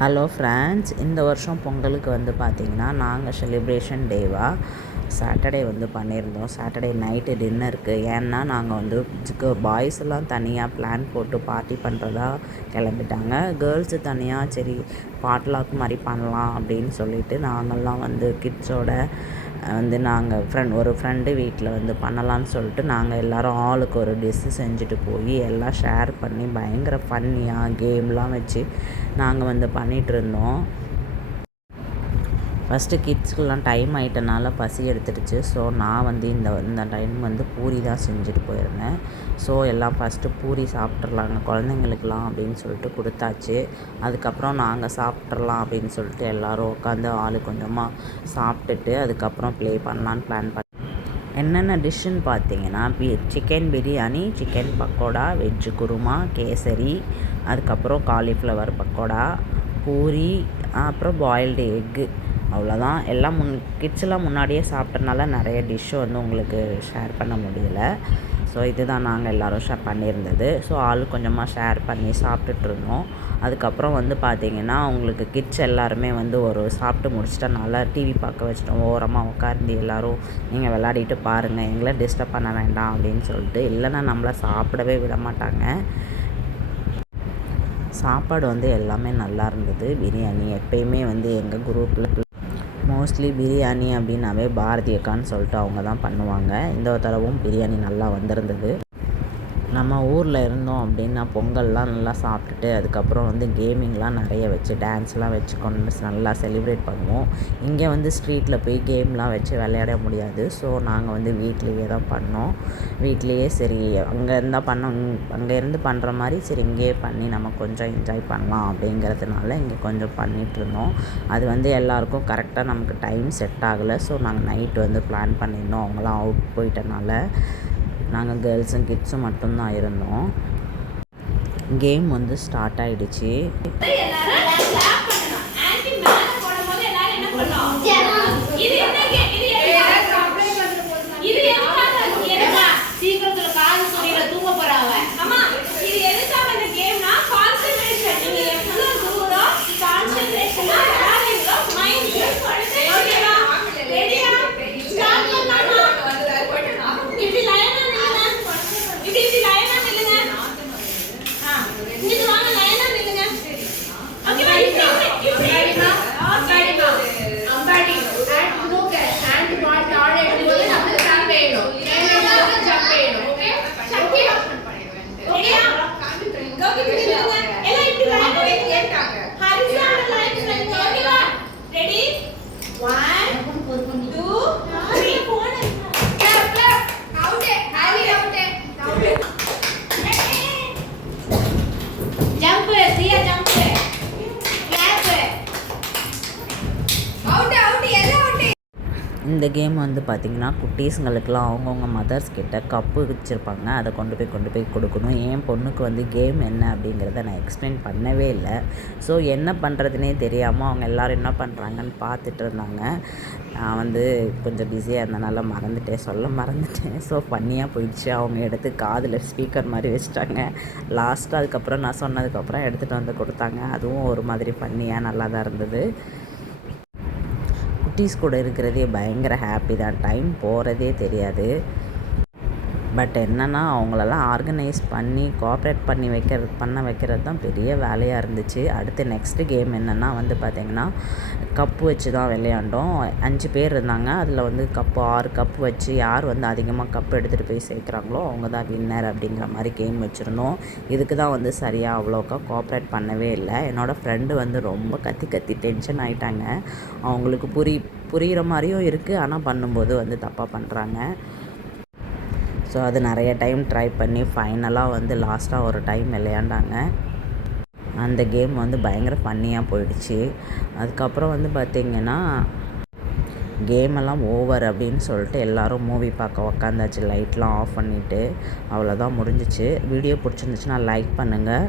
Hello friends, இந்த வருஷம் பொங்கலுக்கு வந்து பார்த்திங்கன்னா நாங்கள் செலிப்ரேஷன் டேவாக சாட்டர்டே வந்து பண்ணியிருந்தோம். சாட்டர்டே நைட்டு டின்னருக்கு. ஏன்னா நாங்கள் வந்து பாய்ஸ் எல்லாம் தனியாக பிளான் போட்டு பார்ட்டி பண்ணுறதா கிளம்பிட்டாங்க. கேர்ள்ஸு தனியாக சரி பாட்லாக் மாதிரி பண்ணலாம் அப்படின்னு சொல்லிட்டு நாங்கள்லாம் வந்து கிட்ஸோட வந்து நாங்கள் ஒரு ஃப்ரெண்டு வீட்டில் வந்து பண்ணலான்னு சொல்லிட்டு நாங்கள் எல்லோரும் ஆளுக்கு ஒரு டிஷ்ஷு செஞ்சுட்டு போய் எல்லாம் ஷேர் பண்ணி பயங்கர ஃபன்னியாக கேம்லாம் வச்சு நாங்கள் வந்து பண்ணிகிட்ருந்தோம். ஃபஸ்ட்டு கிட்ஸ்க்கெலாம் டைம் ஆகிட்டனால பசி எடுத்துடுச்சு. ஸோ நான் வந்து இந்த டைம் வந்து பூரி தான் செஞ்சுட்டு போயிருந்தேன். ஸோ எல்லாம் ஃபஸ்ட்டு பூரி சாப்பிட்றலாங்க குழந்தைங்களுக்குலாம் அப்படின்னு சொல்லிட்டு கொடுத்தாச்சு. அதுக்கப்புறம் நாங்கள் சாப்பிட்றலாம் அப்படின்னு சொல்லிட்டு எல்லோரும் உட்காந்து ஆளு கொஞ்சமாக சாப்பிட்டுட்டு அதுக்கப்புறம் ப்ளே பண்ணலான்னு பிளான் பண்ணி என்னென்ன டிஷ்ஷுன்னு பார்த்தீங்கன்னா chicken biryani, chicken pakoda, veg kurma, kesari, அதுக்கப்புறம் காலிஃப்ளவர் பக்கோடா, பூரி, அப்புறம் பாயில்டு எக்கு. அவ்வளோதான். எல்லாம் கிட்ஸ்லாம் முன்னாடியே சாப்பிட்டனால நிறைய டிஷ்ஷு வந்து உங்களுக்கு ஷேர் பண்ண முடியல. ஸோ இதுதான் நாங்கள் எல்லோரும் ஷேர் பண்ணியிருந்தது. ஸோ ஆள் கொஞ்சமாக ஷேர் பண்ணி சாப்பிட்டுட்ருந்தோம். அதுக்கப்புறம் வந்து பார்த்திங்கன்னா உங்களுக்கு கிட்ஸ் எல்லாருமே வந்து ஒரு சாப்பிட்டு முடிச்சிட்டனால டிவி பார்க்க வச்சிட்டோம். ஓரமாக உட்காந்து எல்லோரும் நீங்கள் விளையாடிட்டு பாருங்கள், எங்களை டிஸ்டர்ப் பண்ண வேண்டாம் அப்படின்னு சொல்லிட்டு. இல்லைன்னா நம்மளை சாப்பிடவே விட மாட்டாங்க. சாப்பாடு வந்து எல்லாமே நல்லா இருந்தது. பிரியாணி எப்பயுமே வந்து எங்கள் குரூப்பில் மோஸ்ட்லி பிரியாணி அப்படின்னாவே பாரதி அக்கான்னு சொல்லிட்டு அவங்க தான் பண்ணுவாங்க. இந்த தடவும் பிரியாணி நல்லா வந்திருந்தது. நம்ம ஊரில் இருந்தோம் அப்படின்னா பொங்கல்லாம் நல்லா சாப்பிட்டுட்டு அதுக்கப்புறம் வந்து கேமிங்லாம் நிறைய வச்சு டான்ஸ்லாம் வச்சு கொண்டு நல்லா செலிப்ரேட் பண்ணுவோம். இங்கே வந்து ஸ்ட்ரீட்டில் போய் கேம்லாம் வச்சு விளையாட முடியாது. ஸோ நாங்கள் வந்து வீட்லேயே தான் பண்ணோம். வீட்லேயே சரி அங்கேருந்து பண்ணுற மாதிரி சரி இங்கேயே பண்ணி நம்ம கொஞ்சம் என்ஜாய் பண்ணலாம் அப்படிங்கிறதுனால இங்கே கொஞ்சம் பண்ணிகிட்ருந்தோம். அது வந்து எல்லாேருக்கும் கரெக்டாக நமக்கு டைம் செட் ஆகலை. ஸோ நாங்கள் நைட்டு வந்து பிளான் பண்ணியிருந்தோம். அவங்களாம் அவுட் போயிட்டனால நாங்கள் கேர்ள்ஸும் கிட்ஸும் மட்டும்தான் இருந்தோம். கேம் வந்து ஸ்டார்ட் ஆகிடுச்சு. இந்த கேம் வந்து பார்த்திங்கன்னா குட்டீஸுங்களுக்கெலாம் அவங்கவுங்க மதர்ஸ் கிட்ட கப்பு வச்சுருப்பாங்க. அதை கொண்டு போய் கொடுக்கணும். என் பொண்ணுக்கு வந்து கேம் என்ன அப்படிங்கிறத நான் எக்ஸ்பிளைன் பண்ணவே இல்லை. ஸோ என்ன பண்ணுறதுனே தெரியாமல் அவங்க எல்லோரும் என்ன பண்ணுறாங்கன்னு பார்த்துட்டு இருந்தாங்க. நான் வந்து கொஞ்சம் பிஸியாக இருந்தனால சொல்ல மறந்துட்டேன். ஸோ பண்ணியாக போயிடுச்சு. அவங்க எடுத்து காதில் ஸ்பீக்கர் மாதிரி வச்சுட்டாங்க. லாஸ்ட்டாக அதுக்கப்புறம் நான் சொன்னதுக்கப்புறம் எடுத்துகிட்டு வந்து கொடுத்தாங்க. அதுவும் ஒரு மாதிரி பண்ணியாக நல்லா தான் இருந்தது. குட்டீஸ் கூட இருக்கிறதே பயங்கர ஹாப்பி தான். டைம் போகிறதே தெரியாது. பட் என்னென்னா அவங்களெல்லாம் ஆர்கனைஸ் பண்ணி கோஆப்ரேட் பண்ண வைக்கிறது தான் பெரிய வேலையாக இருந்துச்சு. அடுத்து நெக்ஸ்ட்டு கேம் என்னென்னா வந்து பார்த்திங்கன்னா கப்பு வச்சு தான் விளையாண்டோம். 5 பேர் இருந்தாங்க. அதில் வந்து 6 கப்பு வச்சு யார் வந்து அதிகமாக கப்பு எடுத்துகிட்டு போய் சேர்க்குறாங்களோ அவங்க தான் வின்னர் அப்படிங்கிற மாதிரி கேம் வச்சுருந்தோம். இதுக்கு தான் வந்து சரியாக அவ்வளோக்கா கோஆப்ரேட் பண்ணவே இல்லை. என்னோடய ஃப்ரெண்டு வந்து ரொம்ப கத்தி டென்ஷன் ஆகிட்டாங்க. அவங்களுக்கு புரிகிற மாதிரியும் இருக்குது, ஆனால் பண்ணும்போது வந்து தப்பாக பண்ணுறாங்க. ஸோ அது நிறைய டைம் ட்ரை பண்ணி ஃபைனலாக வந்து லாஸ்ட்டாக ஒரு டைம் விளையாண்டாங்க. அந்த கேம் வந்து பயங்கர ஃபன்னியாக போயிடுச்சு. அதுக்கப்புறம் வந்து பார்த்திங்கன்னா கேமெல்லாம் ஓவர் அப்படின்னு சொல்லிட்டு எல்லோரும் மூவி பார்க்க உக்காந்தாச்சு. லைட்லாம் ஆஃப் பண்ணிவிட்டு அவ்வளோதான் முடிஞ்சிச்சு. வீடியோ பிடிச்சிருந்துச்சுன்னா லைக் பண்ணுங்கள்.